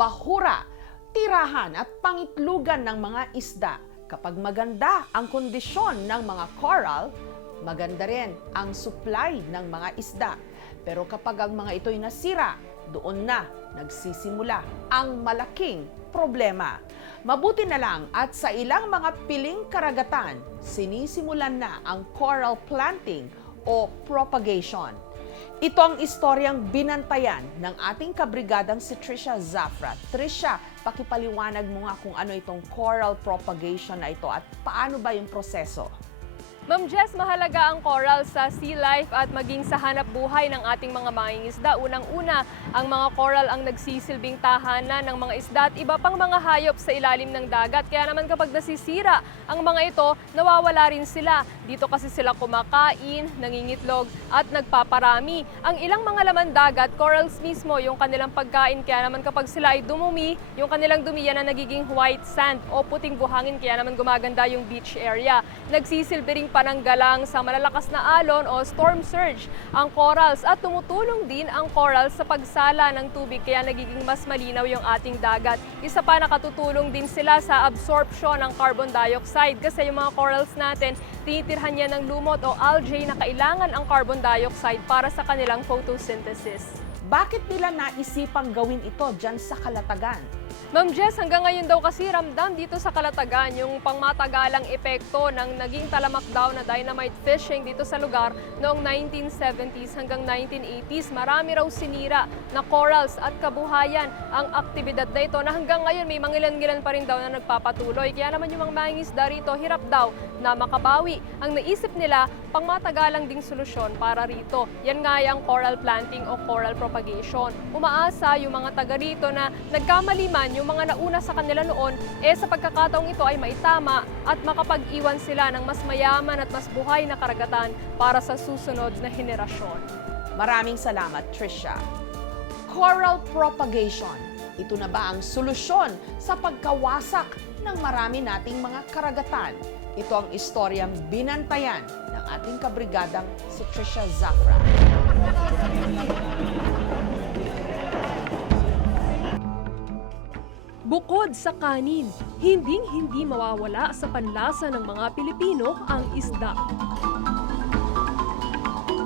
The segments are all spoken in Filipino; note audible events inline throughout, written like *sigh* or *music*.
bahura, tirahan at pangitlugan ng mga isda. Kapag maganda ang kondisyon ng mga coral, maganda rin ang supply ng mga isda. Pero kapag ang mga ito'y nasira, doon na nagsisimula ang malaking problema. Mabuti na lang at sa ilang mga piling karagatan, sinisimulan na ang coral planting o propagation. Ito ang istoryang binantayan ng ating kabrigadang si Trisha Zafra. Trisha, pakipaliwanag mo nga kung ano itong coral propagation na ito at paano ba yung proseso? Ma'am Jess, mahalaga ang coral sa sea life at maging sa hanap buhay ng ating mga mangingisda. Unang-una, ang mga coral ang nagsisilbing tahanan ng mga isda at iba pang mga hayop sa ilalim ng dagat. Kaya naman kapag nasisira ang mga ito, nawawala rin sila. Dito kasi sila kumakain, nangingitlog at nagpaparami. Ang ilang mga laman dagat, corals mismo yung kanilang pagkain. Kaya naman kapag sila ay dumumi, yung kanilang dumi yan na nagiging white sand o puting buhangin. Kaya naman gumaganda yung beach area. Nagsisilbi ring pananggalang sa malalakas na alon o storm surge ang corals at tumutulong din ang corals sa pagsala ng tubig kaya nagiging mas malinaw yung ating dagat. Isa pa nakatutulong din sila sa absorption ng carbon dioxide kasi yung mga corals natin tinitirhan niya ng lumot o algae na kailangan ang carbon dioxide para sa kanilang photosynthesis. Bakit nila naisipang gawin ito dyan sa Kalatagan? Ma'am Jess, hanggang ngayon daw kasi ramdam dito sa Kalatagan yung pangmatagalang epekto ng naging talamak daw na dynamite fishing dito sa lugar noong 1970s hanggang 1980s. Marami raw sinira na corals at kabuhayan ang aktibidad na ito na hanggang ngayon may mangilan-ngilan pa rin daw na nagpapatuloy. Kaya naman yung mga mangingisda rito, hirap daw na makabawi. Ang naisip nila, pangmatagalang ding solusyon para rito. Yan nga yung coral planting o coral propagation. Umaasa yung mga taga rito na nagkamali man yung mga nauna sa kanila noon, eh sa pagkakataong ito ay maitama at makapag-iwan sila ng mas mayaman at mas buhay na karagatan para sa susunod na henerasyon. Maraming salamat, Trisha. Coral propagation. Ito na ba ang solusyon sa pagkawasak ng marami nating mga karagatan? Ito ang istoryang binantayan ng ating kabrigadang si Trisha Zafra. Bukod sa kanin, hinding-hindi mawawala sa panlasa ng mga Pilipino ang isda.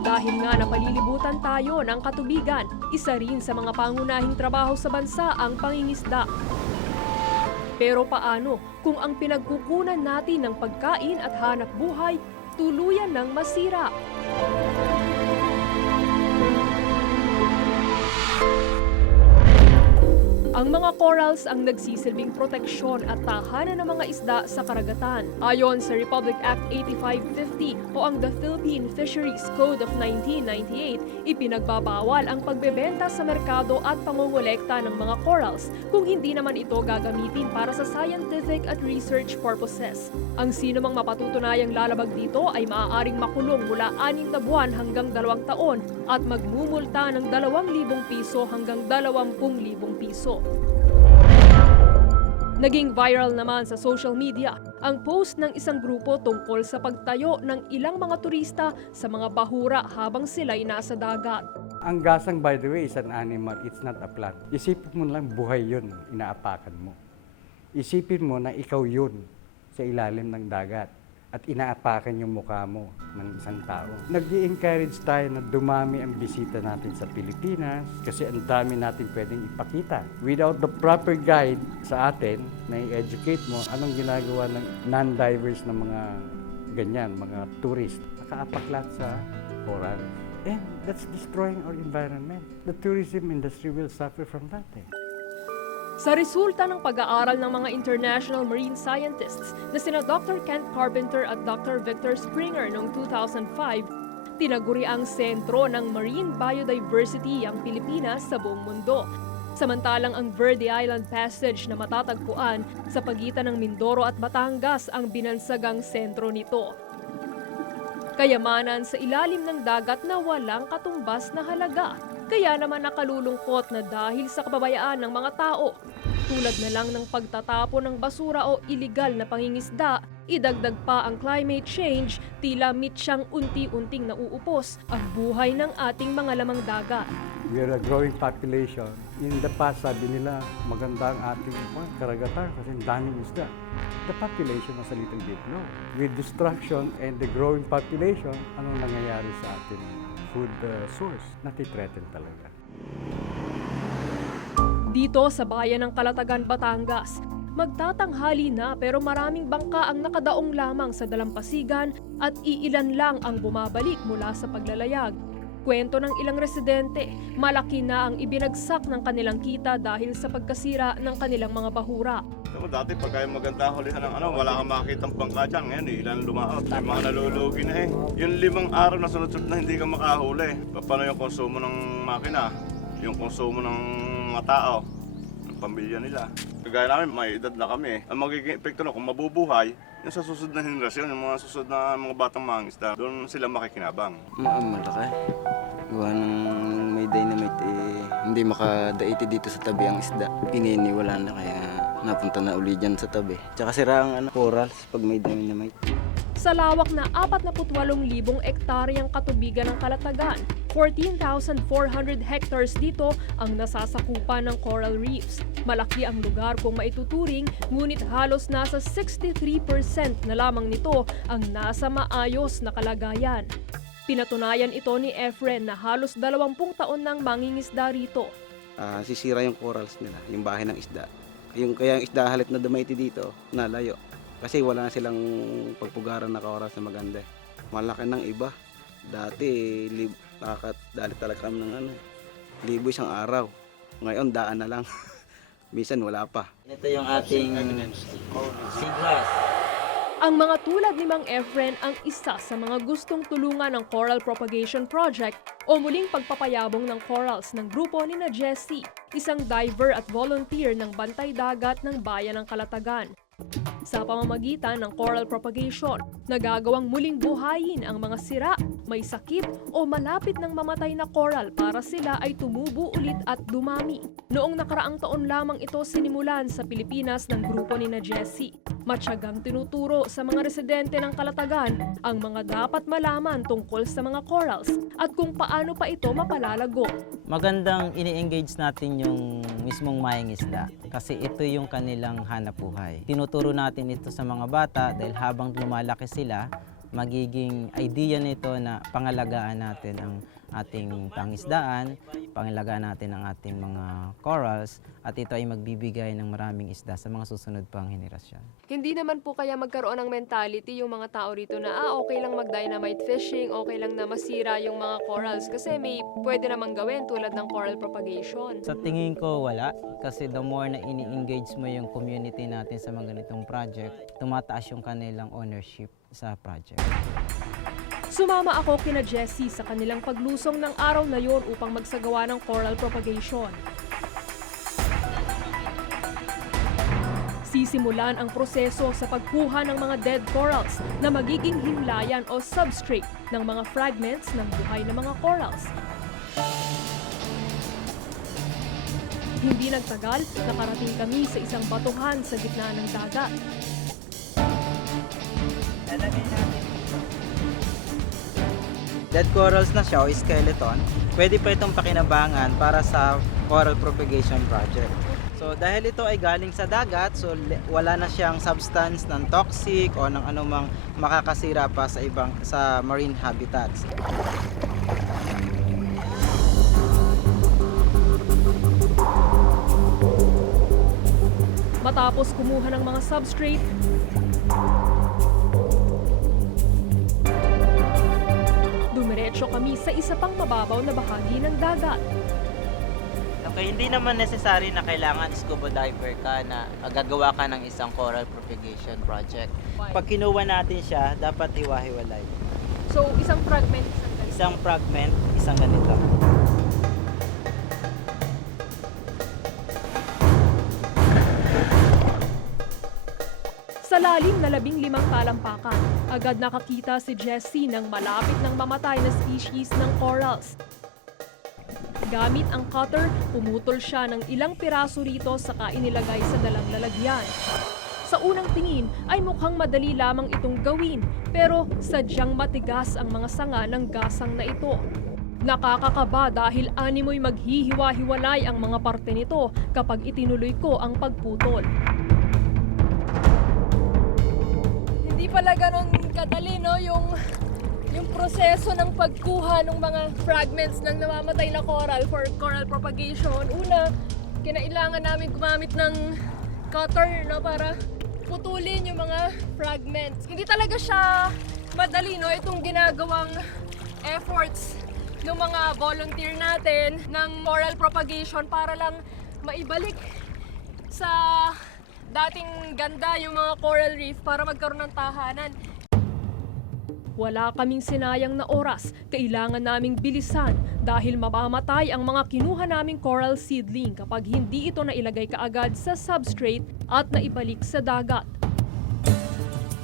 Dahil nga napalilibutan tayo ng katubigan, isa rin sa mga pangunahing trabaho sa bansa ang pangingisda. Pero paano kung ang pinagkukunan natin ng pagkain at hanap buhay tuluyan ng masira? Ang mga corals ang nagsisilbing proteksyon at tahanan ng mga isda sa karagatan. Ayon sa Republic Act 8550 o ang The Philippine Fisheries Code of 1998, ipinagbabawal ang pagbebenta sa merkado at pangongolekta ng mga corals kung hindi naman ito gagamitin para sa scientific at research purposes. Ang sino mang mapatutunayang lalabag dito ay maaaring makulong mula 6 na buwan hanggang 2 taon at magmumulta ng 2,000 piso hanggang 20,000 piso. Naging viral naman sa social media ang post ng isang grupo tungkol sa pagtayo ng ilang mga turista sa mga bahura habang sila'y nasa dagat. Ang gasang, by the way, is an animal. It's not a plant. Isipin mo lang, buhay yun, inaapakan mo. Isipin mo na ikaw yun sa ilalim ng dagat at inaapakan yung mukha mo ng isang tao. nag encourage tayo na dumami ang bisita natin sa Pilipinas kasi ang dami natin pwedeng ipakita. Without the proper guide sa atin na i-educate mo anong ginagawa ng non-divers na mga ganyan, mga tourist, nakaapaklat sa coral. And that's destroying our environment. The tourism industry will suffer from that. Eh. Sa resulta ng pag-aaral ng mga international marine scientists na sina Dr. Kent Carpenter at Dr. Victor Springer noong 2005, tinaguri ang sentro ng marine biodiversity ang Pilipinas sa buong mundo. Samantalang ang Verde Island Passage na matatagpuan sa pagitan ng Mindoro at Batangas ang binansagang sentro nito. Kayamanan sa ilalim ng dagat na walang katumbas na halaga. Kaya naman nakalulungkot na dahil sa kababayaan ng mga tao, Tulad na lang ng pagtatapon ng basura o iligal na pangingisda, idagdag pa ang climate change, tila mitsyang unti-unting nauupos ang buhay ng ating mga lamang dagat. We are a growing population. In the past, sabi nila, maganda ang ating mga karagatan kasi daming isda. The population was a little bit low. With destruction and the growing population, anong nangyayari sa ating food uh, source? Natitreaten talaga. Dito sa bayan ng Kalatagan, Batangas, magtatanghali na pero maraming bangka ang nakadaong lamang sa dalampasigan at iilan lang ang bumabalik mula sa paglalayag. Kwento ng ilang residente, malaki na ang ibinagsak ng kanilang kita dahil sa pagkasira ng kanilang mga bahura. Diba, dati pag kayo maganda hulihan ng ano, wala kang makikita bangka dyan. Ngayon, ilan lumaot. May mga nalulugi na eh. Yung limang araw na sunod-sunod na hindi ka makahuli. Paano yung konsumo ng makina? Yung konsumo ng mga tao? Pamilya nila. Kagaya namin, may edad na kami. Ang magiging epekto na kung mabubuhay, yung sa susunod na henerasyon, yung mga susunod na mga batang mangisda, doon sila makikinabang. Ma malaki. Gawa ng may dynamite eh, hindi makadaiti dito sa tabi ang isda. Pininiwala na kaya napunta na uli dyan sa tabi. Tsaka sira ang ano, corals pag may dynamite. Sa lawak na 48,000 ektaryang katubigan ng Kalatagan, 14,400 hectares dito ang nasasakupan ng coral reefs. Malaki ang lugar kung maituturing, ngunit halos nasa 63% na lamang nito ang nasa maayos na kalagayan. Pinatunayan ito ni Efren na halos 20 taon nang mangingisda rito. Ah, sisira yung corals nila, yung bahay ng isda. Yung kaya ang isda halit na dumaiti dito, nalayo. Kasi wala na silang pagpugaran na corals na maganda. eh. Malaki ng iba. Dati, lib, nakakadali talaga kami ng ano, libo isang araw. Ngayon, daan na lang. *laughs* Minsan wala pa. Ito yung ating seagrass. Ang mga tulad ni Mang Efren ang isa sa mga gustong tulungan ng Coral Propagation Project o muling pagpapayabong ng corals ng grupo ni na Jessie, isang diver at volunteer ng Bantay Dagat ng Bayan ng Kalatagan. Sa pamamagitan ng coral propagation, nagagawang muling buhayin ang mga sira, may sakit o malapit ng mamatay na coral para sila ay tumubo ulit at dumami. Noong nakaraang taon lamang ito sinimulan sa Pilipinas ng grupo ni na Jessie. Matyagang tinuturo sa mga residente ng Kalatagan ang mga dapat malaman tungkol sa mga corals at kung paano pa ito mapalalago. Magandang ini-engage natin yung mismong mayang isda kasi ito yung kanilang hanap buhay. Tinuturo natin ito sa mga bata dahil habang lumalaki sila, magiging idea nito na pangalagaan natin ang ating pangisdaan, pangalagaan natin ang ating mga corals, at ito ay magbibigay ng maraming isda sa mga susunod pang henerasyon. Hindi naman po kaya magkaroon ng mentality yung mga tao rito na ah, okay lang mag-dynamite fishing, okay lang na masira yung mga corals kasi may pwede namang gawin tulad ng coral propagation. Sa tingin ko wala kasi the more na ini-engage mo yung community natin sa mga ganitong project, tumataas yung kanilang ownership sa project. Sumama ako kina Jessie sa kanilang paglusong ng araw na yon upang magsagawa ng coral propagation. Sisimulan ang proseso sa pagkuha ng mga dead corals na magiging himlayan o substrate ng mga fragments ng buhay na mga corals. Hindi nagtagal, nakarating kami sa isang batuhan sa gitna ng dagat. Dead corals na siya o skeleton, pwede pa itong pakinabangan para sa coral propagation project. So dahil ito ay galing sa dagat, so wala na siyang substance ng toxic o ng anumang makakasira pa sa ibang sa marine habitats. Matapos kumuha ng mga substrate, dumiretso kami sa isa pang mababaw na bahagi ng dagat. Okay, hindi naman necessary na kailangan scuba diver ka na gagawa ka ng isang coral propagation project. Pag kinuha natin siya, dapat hiwa-hiwalay. So, isang fragment, isang ganito. Isang fragment, isang ganito. Sa lalim na labing limang talampakan, agad nakakita si Jessie ng malapit ng mamatay na species ng corals. Gamit ang cutter, pumutol siya ng ilang piraso rito saka inilagay sa dalang lalagyan. Sa unang tingin ay mukhang madali lamang itong gawin pero sadyang matigas ang mga sanga ng gasang na ito. Nakakakaba dahil animoy maghihiwa-hiwalay ang mga parte nito kapag itinuloy ko ang pagputol. Pala ganun kadali no yung yung proseso ng pagkuha ng mga fragments ng namamatay na coral for coral propagation. Una, kinailangan namin gumamit ng cutter no para putulin yung mga fragments. Hindi talaga siya madali no itong ginagawang efforts ng mga volunteer natin ng coral propagation para lang maibalik sa dating ganda yung mga coral reef para magkaroon ng tahanan. Wala kaming sinayang na oras. Kailangan naming bilisan dahil mamamatay ang mga kinuha naming coral seedling kapag hindi ito nailagay kaagad sa substrate at naibalik sa dagat.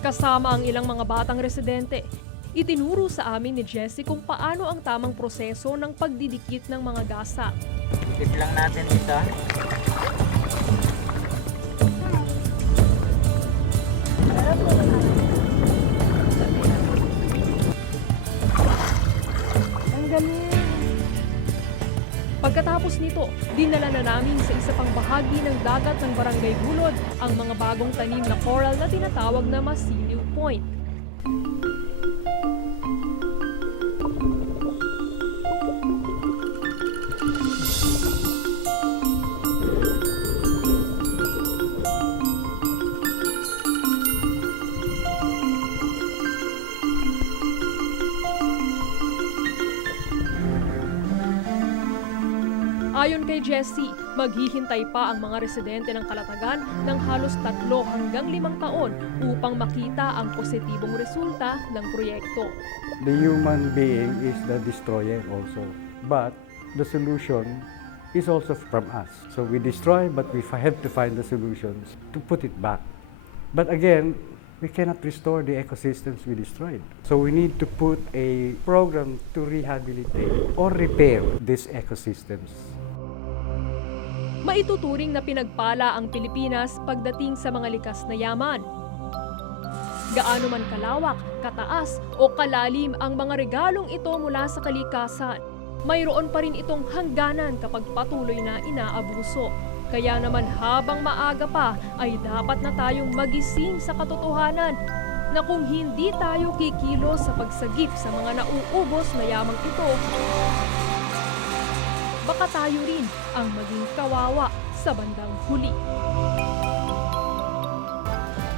Kasama ang ilang mga batang residente, itinuro sa amin ni Jessie kung paano ang tamang proseso ng pagdidikit ng mga gasa. Tip lang natin isa. Ang galing! Pagkatapos nito, dinala na namin sa isa pang bahagi ng dagat ng Barangay Gulod ang mga bagong tanim na coral na tinatawag na Masiliw Point. Kay Jessie, maghihintay pa ang mga residente ng Kalatagan ng halos tatlo hanggang limang taon upang makita ang positibong resulta ng proyekto. The human being is the destroyer also. But the solution is also from us. So we destroy, but we have to find the solutions to put it back. But again, we cannot restore the ecosystems we destroyed. So we need to put a program to rehabilitate or repair these ecosystems. Maituturing na pinagpala ang Pilipinas pagdating sa mga likas na yaman. Gaano man kalawak, kataas o kalalim ang mga regalong ito mula sa kalikasan, mayroon pa rin itong hangganan kapag patuloy na inaabuso. Kaya naman habang maaga pa ay dapat na tayong magising sa katotohanan na kung hindi tayo kikilo sa pagsagip sa mga nauubos na yamang ito, baka tayo rin ang maging kawawa sa bandang huli.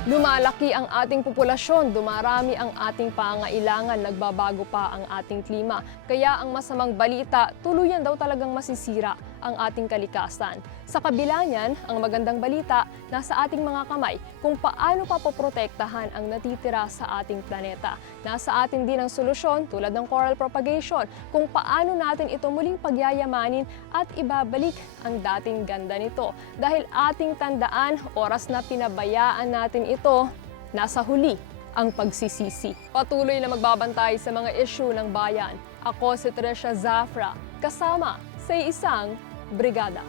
Lumalaki ang ating populasyon, dumarami ang ating pangailangan, nagbabago pa ang ating klima. Kaya ang masamang balita, tuluyan daw talagang masisira ang ating kalikasan. Sa kabila niyan, ang magandang balita, nasa ating mga kamay kung paano papoprotektahan ang natitira sa ating planeta. Nasa atin din ang solusyon tulad ng coral propagation, kung paano natin ito muling pagyayamanin at ibabalik ang dating ganda nito. Dahil ating tandaan, oras na pinabayaan natin ito, nasa huli ang pagsisisi. Patuloy na magbabantay sa mga issue ng bayan. Ako si Tresha Zafra, kasama sa isang Obrigada.